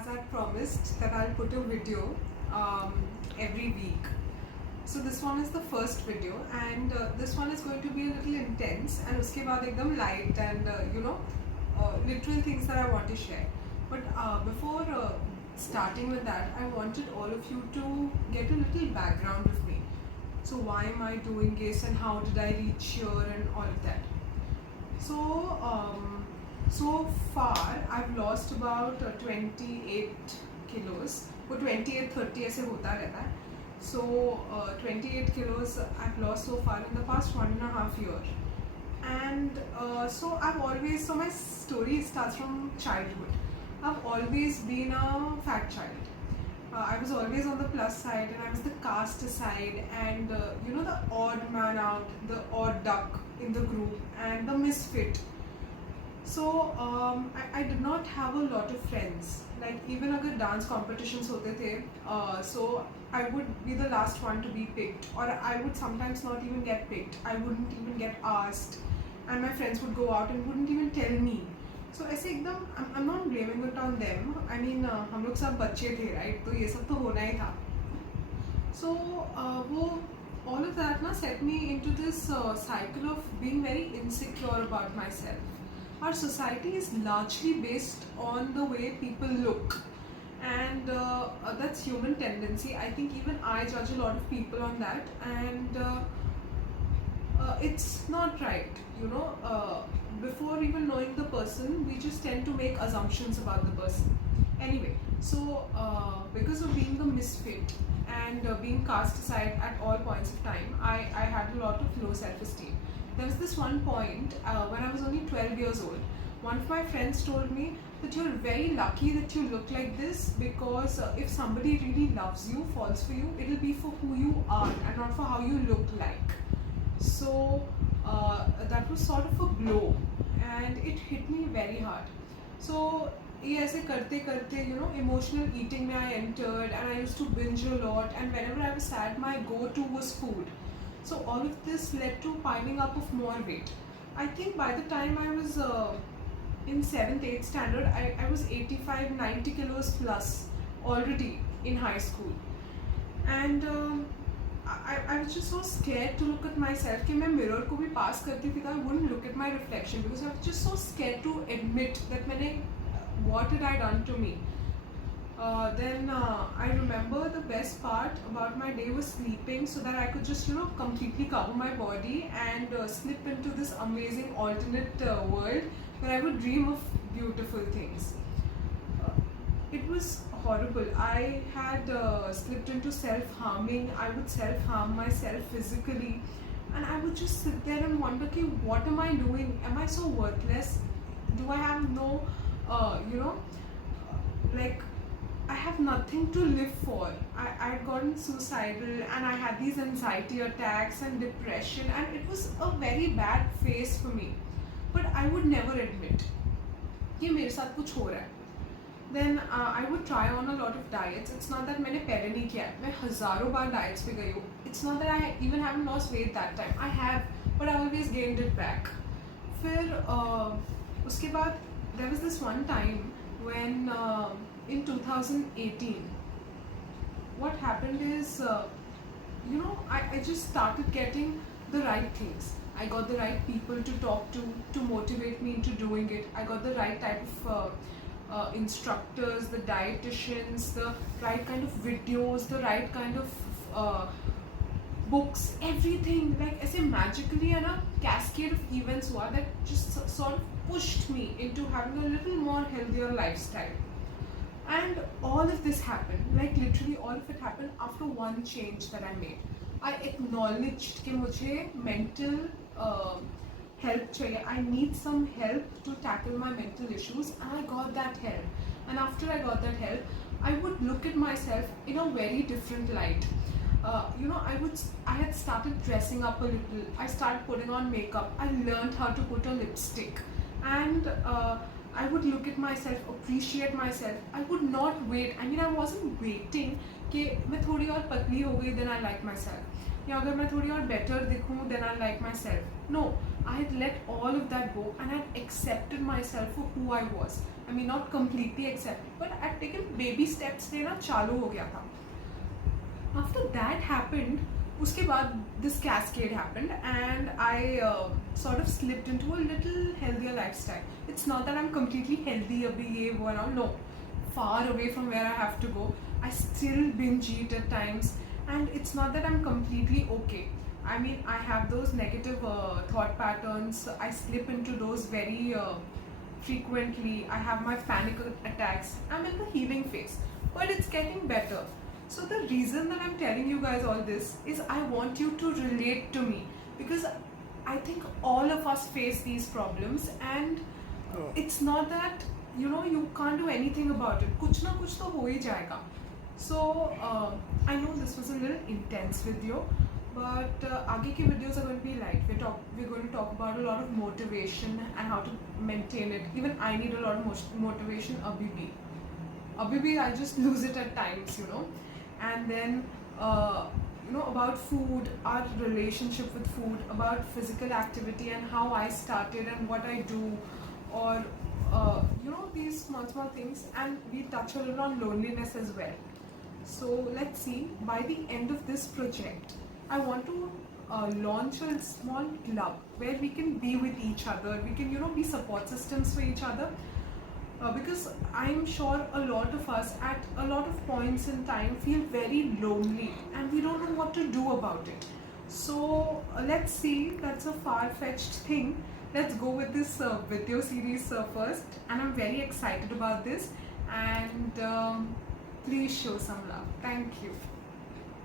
as I promised that I'll put a video every week. So this one is the first video, and this one is going to be a little intense, and uske baad ekdam light and literal things that I want to share. But before starting with that, I wanted all of you to get a little background of me. So why am I doing this, and how did I reach here, and all of that. So far I've lost about 28 kilos. वो 28-30 ऐसे होता रहता है. So 28 kilos I've lost so far in the past 1.5 years. And so my story starts from childhood. I've always been a fat child. I was always on the plus side, and I was the cast aside, and the odd man out, the odd duck in the group, and the misfit. So I did not have a lot of friends. Like even अगर dance competitions होते थे, so I would be the last one to be picked, or I would sometimes not even get picked. I wouldn't even get asked, and my friends would go out and wouldn't even tell me. So ऐसे एकदम I'm not blaming it on them. I mean हम लोग सब बच्चे थे, right? तो ये सब तो होना ही था. So वो all of that ना set me into this cycle of being very insecure about myself. Our society is largely based on the way people look, and that's human tendency. I think even I judge a lot of people on that, and it's not right. Before even knowing the person, we just tend to make assumptions about the person. Anyway, so because of being the misfit and being cast aside at all points of time, I had a lot of low self-esteem. There was this one point when I was only 12 years old. One of my friends told me that you're very lucky that you look like this, because if somebody really loves you, falls for you, it'll be for who you are and not for how you look like. So that was sort of a blow, and it hit me very hard. So ये ऐसे करते करते emotional eating में I entered, and I used to binge a lot, and whenever I was sad, my go-to was food. So all of this led to piling up of more weight. I think by the time I was in 7th, 8th standard, I was 85-90 kilos plus already in high school. And I was just so scared to look at myself कि मैं mirror को भी pass करती थी, I wouldn't look at my reflection because I was just so scared to admit that what had I done to me. Then I remember the best part about my day was sleeping, so that I could just completely cover my body and slip into this amazing alternate world where I would dream of beautiful things. It was horrible. I had slipped into self-harming. I would self-harm myself physically, and I would just sit there and wonder, okay, what am I doing? Am I so worthless? Do I have no like I have nothing to live for. I had gotten suicidal, and I had these anxiety attacks and depression, and it was a very bad phase for me. But I would never admit कि मेरे साथ कुछ हो रहा है. Then I would try on a lot of diets. It's not that मैंने पहले नहीं किया है. मैं हज़ारों बार diets पे गई हूँ. It's not that I even haven't lost weight that time. I have, but I always gained it back. फिर उसके बाद there was this one time when in 2018, what happened is, I just started getting the right things. I got the right people to talk to motivate me into doing it. I got the right type of instructors, the dietitians, the right kind of videos, the right kind of books, everything. Like ऐसे magically and a cascade of events हुआ that just sort of pushed me into having a little more healthier lifestyle. And all of this happened, like literally all of it happened after one change that I made. I acknowledged कि मुझे mental help चाहिए. I need some help to tackle my mental issues, and I got that help. And after I got that help, I would look at myself in a very different light. I had started dressing up a little. I started putting on makeup. I learned how to put a lipstick, and I would look at myself, appreciate myself. I would not wait. I mean, I wasn't waiting कि मैं थोड़ी और पतली हो गई, then I like myself. या अगर मैं थोड़ी और better दिखूँ, then I like myself. No, I had let all of that go, and I had accepted myself for who I was. I mean not completely accepted, but I'd taken baby steps लेना चालू हो गया था. After that happened, उसके बाद this cascade happened, and I sort of slipped into a little healthier lifestyle. It's not that I'm completely healthy अभी ये वो and all, no, far away from where I have to go. I still binge eat at times, and it's not that I'm completely okay. I mean, I have those negative thought patterns. I slip into those very frequently. I have my panic attacks. I'm in the healing phase, but it's getting better. So the reason that I'm telling you guys all this is I want you to relate to me, because I think all of us face these problems, and it's not that you can't do anything about it. कुछ ना कुछ तो हो ही जाएगा. So I know this was a little intense video, but आगे की videos are going to be light. We're going to talk about a lot of motivation and how to maintain it. Even I need a lot of motivation अभी भी I just lose it at times, and then about food, our relationship with food, about physical activity and how I started and what I do, or these small things, and we touch a little on loneliness as well. So let's see, by the end of this project I want to launch a small club where we can be with each other, we can be support systems for each other. Because I'm sure a lot of us at a lot of points in time feel very lonely and we don't know what to do about it. So let's see, that's a far-fetched thing. Let's go with this video series first, and I'm very excited about this, and please show some love. Thank you.